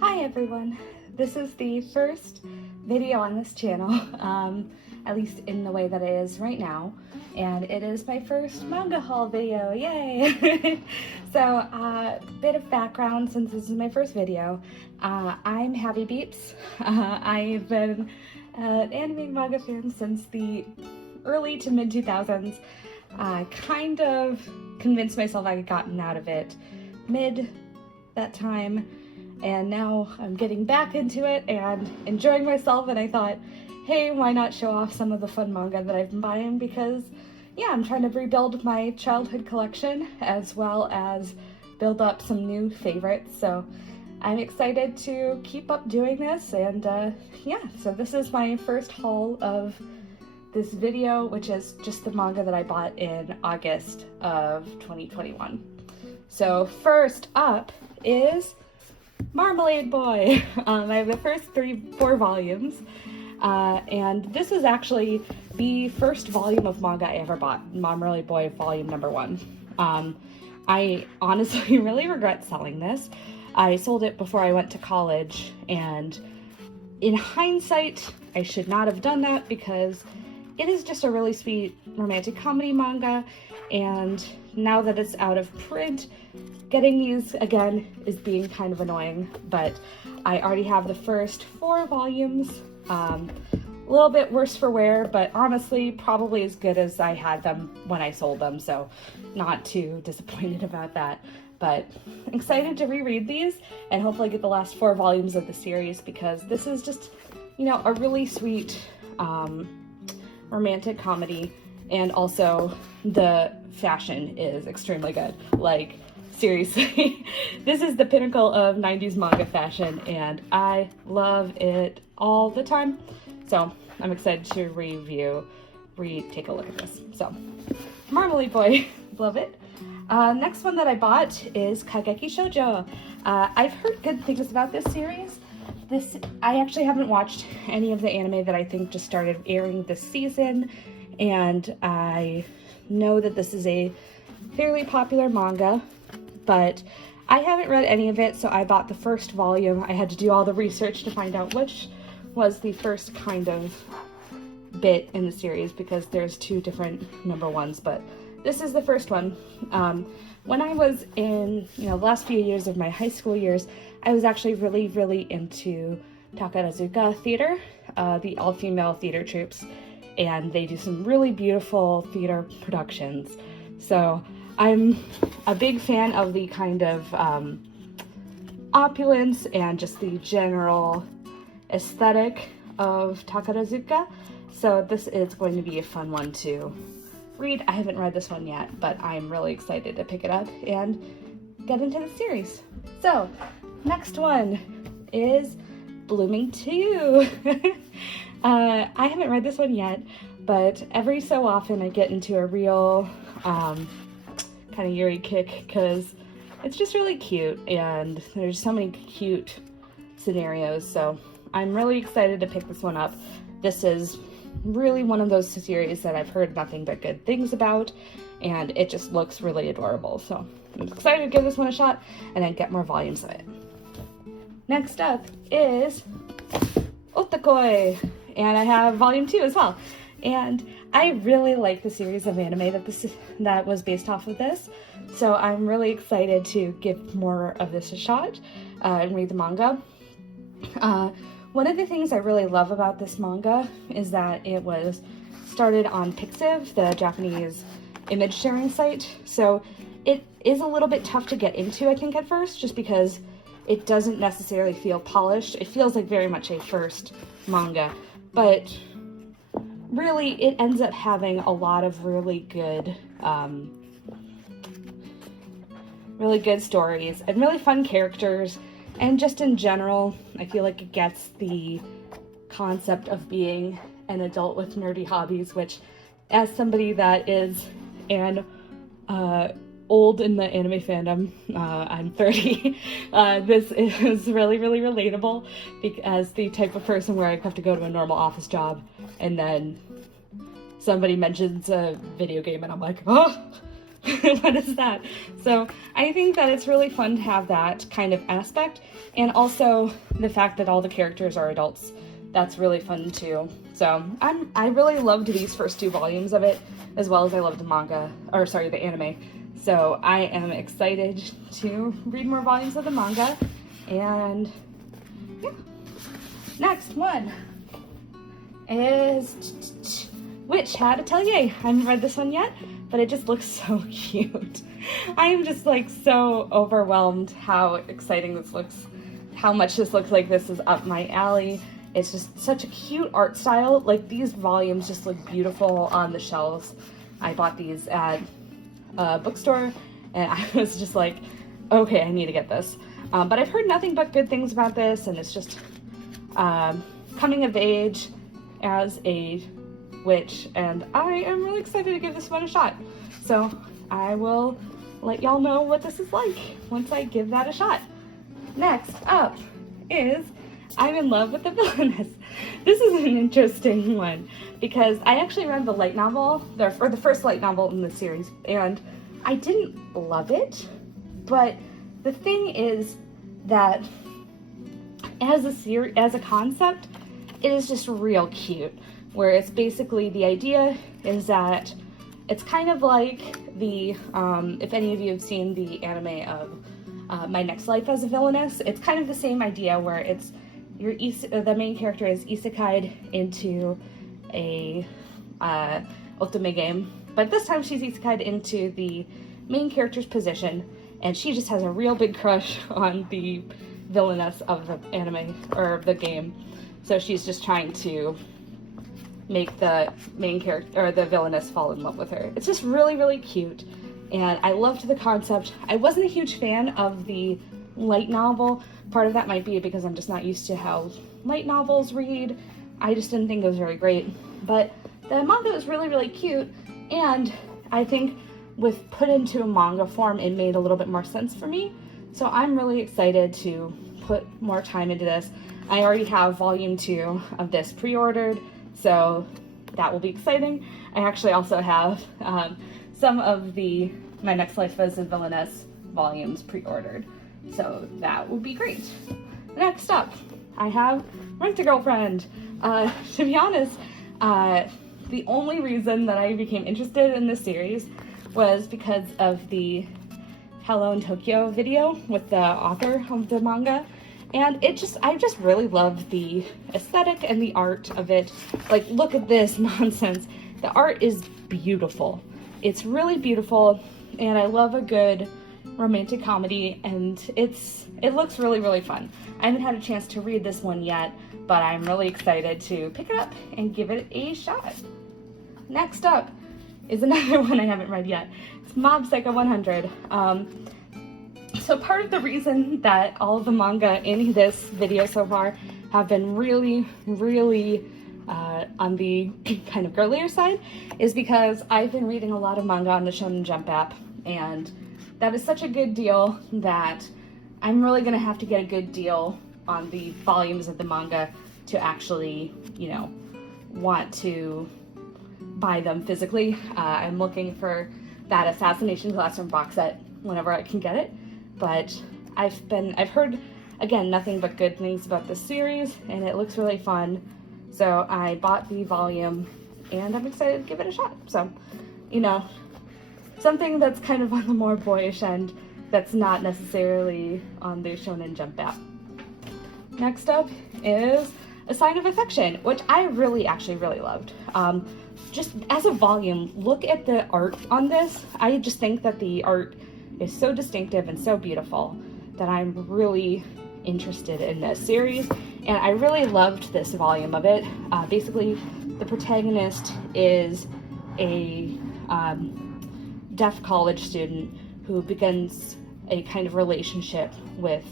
Hi everyone! This is the first video on this channel, at least in the way that it is right now, and it is my first manga haul video, yay! So, bit of background since this is my first video. I'm Happy Beeps. I've been an anime manga fan since the early to mid 2000s. I kind of convinced myself I had gotten out of it mid that time, and now I'm getting back into it and enjoying myself, and I thought, hey, why not show off some of the fun manga that I've been buying, because yeah, I'm trying to rebuild my childhood collection as well as build up some new favorites, so I'm excited to keep up doing this. And yeah, so this is my first haul of this video, which is just the manga that I bought in August of 2021. So first up is Marmalade Boy. I have the first 4 volumes, and this is actually the first volume of manga I ever bought, Marmalade Boy volume number 1. I honestly really regret selling this. I sold it before I went to college, and in hindsight, I should not have done that because it is just a really sweet romantic comedy manga, and now that it's out of print, getting these again is being kind of annoying, but I already have the first 4 volumes. A little bit worse for wear, but honestly probably as good as I had them when I sold them, so not too disappointed about that. But excited to reread these and hopefully get the last 4 volumes of the series, because this is just, you know, a really sweet romantic comedy, and also the fashion is extremely good. Like, seriously, this is the pinnacle of 90s manga fashion, and I love it all the time. So I'm excited to take a look at this. So, Marmalade Boy, love it. Next one that I bought is Kageki Shoujo. I've heard good things about this series. I actually haven't watched any of the anime that I think just started airing this season, and I know that this is a fairly popular manga, but I haven't read any of it, so I bought the first volume. I had to do all the research to find out which was the first kind of bit in the series, because there's 2 different number 1s, but this is the first one. When I was in, the last few years of my high school years, I was actually really into Takarazuka Theater, the all-female theater troupes, and they do some really beautiful theater productions. So I'm a big fan of the kind of opulence and just the general aesthetic of Takarazuka, so this is going to be a fun one to read. I haven't read this one yet, but I'm really excited to pick it up and get into the series. So, next one is Blooming 2. I haven't read this one yet, but every so often I get into a real kind of Yuri kick, because it's just really cute, and there's so many cute scenarios, so I'm really excited to pick this one up. This is really one of those series that I've heard nothing but good things about, and it just looks really adorable, so I'm excited to give this one a shot and then get more volumes of it. Next up is Otakoi, and I have volume 2 as well, and I really like the series of anime that was based off of this, so I'm really excited to give more of this a shot and read the manga. One of the things I really love about this manga is that it was started on Pixiv, the Japanese image sharing site, so it is a little bit tough to get into, I think, at first, just because it doesn't necessarily feel polished. It feels like very much a first manga, but really it ends up having a lot of really good stories and really fun characters. And just in general, I feel like it gets the concept of being an adult with nerdy hobbies, which, as somebody that is an old in the anime fandom, I'm 30, this is really relatable, as the type of person where I have to go to a normal office job, and then somebody mentions a video game, and I'm like, oh, What is that? So I think that it's really fun to have that kind of aspect, and also the fact that all the characters are adults. That's really fun too. So I really loved these first 2 volumes of it, as well as I loved the anime. So I am excited to read more volumes of the manga, and yeah. Next one is Witch Hat Atelier. I haven't read this one yet, but it just looks so cute. I am just like so overwhelmed how exciting this looks, how much this looks like this is up my alley. It's just such a cute art style. Like, these volumes just look beautiful on the shelves. I bought these at a bookstore, and I was just like, okay, I need to get this. But I've heard nothing but good things about this, and it's just coming of age as a witch, and I am really excited to give this one a shot. So I will let y'all know what this is like once I give that a shot. Next up is I'm in love with the villainess. This is an interesting one because I actually read the light novel, or the first light novel in the series, and I didn't love it, but the thing is that as a concept, it is just real cute, where it's basically the idea is that it's kind of like the, if any of you have seen the anime of My Next Life as a Villainess, it's kind of the same idea where it's the main character is isekai'd into a otome game, but this time she's isekai'd into the main character's position, and she just has a real big crush on the villainess of the anime, or the game. So she's just trying to make the main character, or the villainess, fall in love with her. It's just really, really cute, and I loved the concept. I wasn't a huge fan of the light novel. Part of that might be because I'm just not used to how light novels read. I just didn't think it was very great. But the manga was really, really cute, and I think with put into a manga form, it made a little bit more sense for me. So I'm really excited to put more time into this. I already have volume 2 of this pre-ordered, so that will be exciting. I actually also have some of the My Next Life as a Villainess volumes pre-ordered, so that would be great. Next up, I have Rent-A-Girlfriend. To be honest, the only reason that I became interested in this series was because of the Hello in Tokyo video with the author of the manga. And I just really love the aesthetic and the art of it. Like, look at this nonsense. The art is beautiful. It's really beautiful, and I love a good romantic comedy, and it looks really, really fun. I haven't had a chance to read this one yet, but I'm really excited to pick it up and give it a shot. Next up is another one I haven't read yet. It's Mob Psycho 100. So part of the reason that all of the manga in this video so far have been really, really on the kind of girlier side is because I've been reading a lot of manga on the Shonen Jump app, and that is such a good deal that I'm really going to have to get a good deal on the volumes of the manga to actually, want to buy them physically. I'm looking for that Assassination Classroom box set whenever I can get it. But I've heard, again, nothing but good things about this series, and it looks really fun. So I bought the volume, and I'm excited to give it a shot. So, something that's kind of on the more boyish end that's not necessarily on the Shonen Jump app. Next up is A Sign of Affection, which I actually really loved. Just as a volume, look at the art on this. I just think that the art is so distinctive and so beautiful that I'm really interested in this series, and I really loved this volume of it. Basically, the protagonist is a deaf college student who begins a kind of relationship with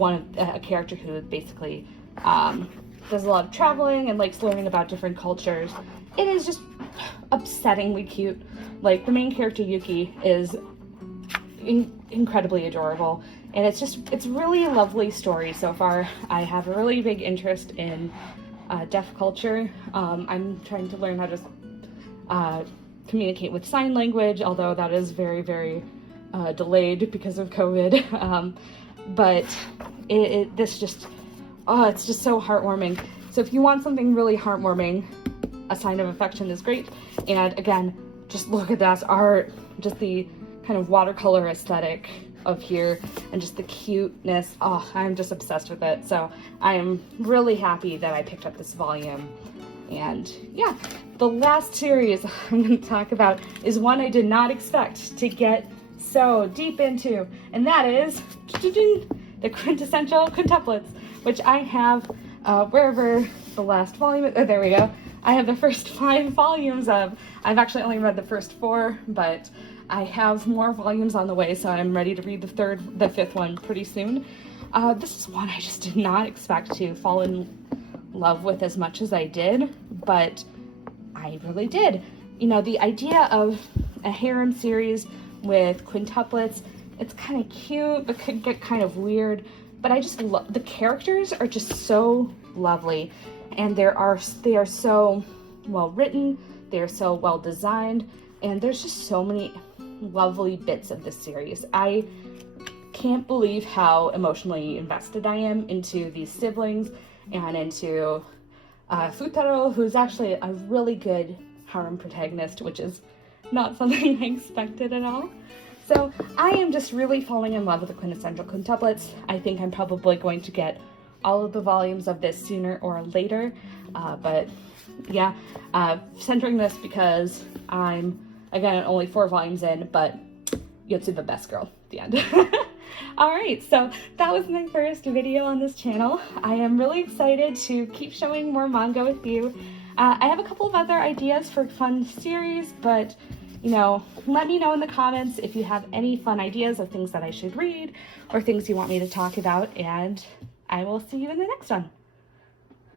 a character who basically does a lot of traveling and likes learning about different cultures. It is just upsettingly cute. Like, the main character Yuki is incredibly adorable, and it's really a lovely story so far. I have a really big interest in deaf culture. I'm trying to learn how to communicate with sign language, although that is very, very delayed because of COVID. But this just, oh, it's just so heartwarming. So if you want something really heartwarming, A Sign of Affection is great. And again, just look at that art, just the kind of watercolor aesthetic of here and just the cuteness. Oh, I'm just obsessed with it. So I am really happy that I picked up this volume. And yeah, the last series I'm going to talk about is one I did not expect to get so deep into, and that is the Quintessential Quintuplets, which I have wherever the last volume, oh, there we go. I have the first 5 volumes of. I've actually only read the first 4, but I have more volumes on the way, so I'm ready to read the 5th one pretty soon. This is one I just did not expect to fall in love with as much as I did, but I really did. You know, the idea of a harem series with quintuplets, it's kind of cute, but could get kind of weird. But I just love, the characters are just so lovely, and they are so well written, they're so well designed, and there's just so many lovely bits of this series. I can't believe how emotionally invested I am into these siblings and into Futaro, who's actually a really good harem protagonist, which is not something I expected at all. So I am just really falling in love with the Quintessential Quintuplets. I think I'm probably going to get all of the volumes of this sooner or later, but yeah, centering this because I'm, again, only 4 volumes in, but Yotsu the best girl at the end. Alright, so that was my first video on this channel. I am really excited to keep showing more manga with you. I have a couple of other ideas for fun series, but you know, let me know in the comments if you have any fun ideas of things that I should read or things you want me to talk about, and I will see you in the next one.